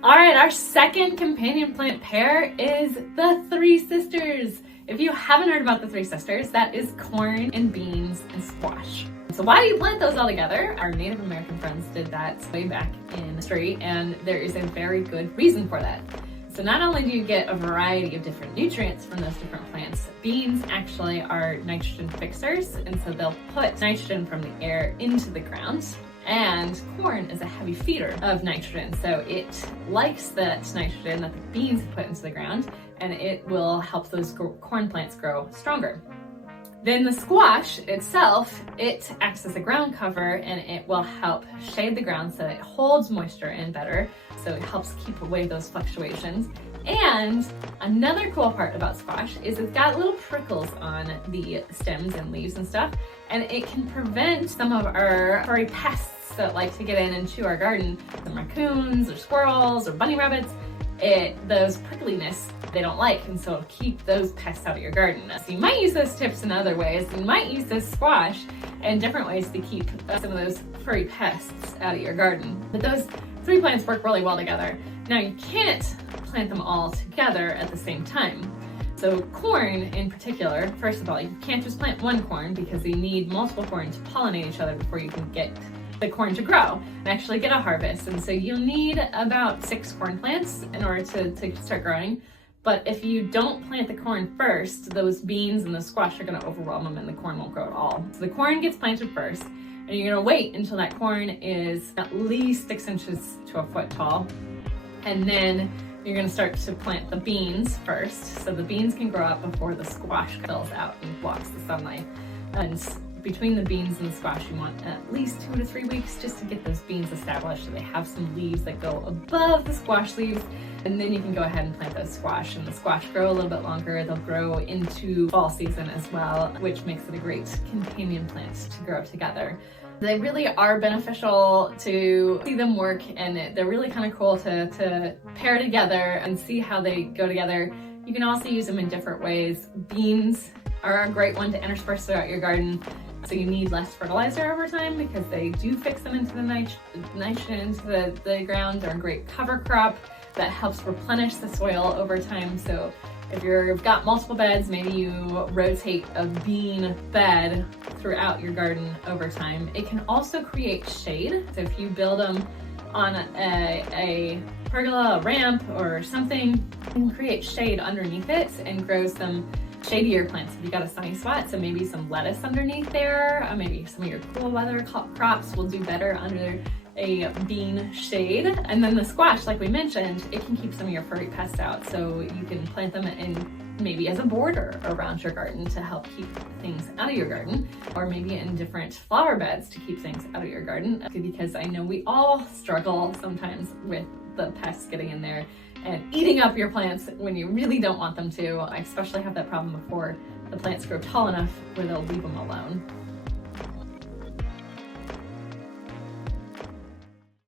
All right, our second companion plant pair is the Three Sisters. If you haven't heard about the Three Sisters, that is corn and beans and squash. So why do you plant those all together? Our Native American friends did that way back in history, and there is a very good reason for that. So not only do you get a variety of different nutrients from those different plants, beans actually are nitrogen fixers, and so they'll put nitrogen from the air into the ground. And corn is a heavy feeder of nitrogen, so it likes that nitrogen that the beans put into the ground, and it will help those corn plants grow stronger. Then the squash itself, it acts as a ground cover, and it will help shade the ground so it holds moisture in better, so it helps keep away those fluctuations. And another cool part about squash is it's got little prickles on the stems and leaves and stuff, and it can prevent some of our furry pests that like to get in and chew our garden, some raccoons or squirrels or bunny rabbits. Those prickliness they don't like, and so it'll keep those pests out of your garden. So you might use those tips in other ways. You might use this squash in different ways to keep some of those furry pests out of your garden. But those three plants work really well together. Now you can't plant them all together at the same time. So corn in particular, first of all, you can't just plant one corn because you need multiple corn to pollinate each other before you can get the corn to grow and actually get a harvest. And so you'll need about 6 corn plants in order to start growing. But if you don't plant the corn first, those beans and the squash are gonna overwhelm them and the corn won't grow at all. So the corn gets planted first, and you're gonna wait until that corn is at least 6 inches to a foot tall. And then you're gonna start to plant the beans first, so the beans can grow up before the squash fills out and blocks the sunlight. And between the beans and the squash, you want at least 2 to 3 weeks just to get those beans established so they have some leaves that go above the squash leaves. And then you can go ahead and plant those squash, and the squash grow a little bit longer. They'll grow into fall season as well, which makes it a great companion plant to grow together. They really are beneficial to see them work, and they're really kind of cool to pair together and see how they go together. You can also use them in different ways. Beans are a great one to intersperse throughout your garden. So you need less fertilizer over time because they do fix them into the nitrogen into the ground. They're a great cover crop that helps replenish the soil over time. So if you've got multiple beds, maybe you rotate a bean bed throughout your garden over time. It can also create shade. So if you build them on a pergola, a ramp, or something, you can create shade underneath it and grow some shadier plants. If you got a sunny spot, so maybe some lettuce underneath there, maybe some of your cool weather crops will do better under a bean shade. And then the squash, like we mentioned, it can keep some of your furry pests out, so you can plant them in maybe as a border around your garden to help keep things out of your garden, or maybe in different flower beds to keep things out of your garden, because I know we all struggle sometimes with the pests getting in there and eating up your plants when you really don't want them to. I especially have that problem before the plants grow tall enough where they'll leave them alone.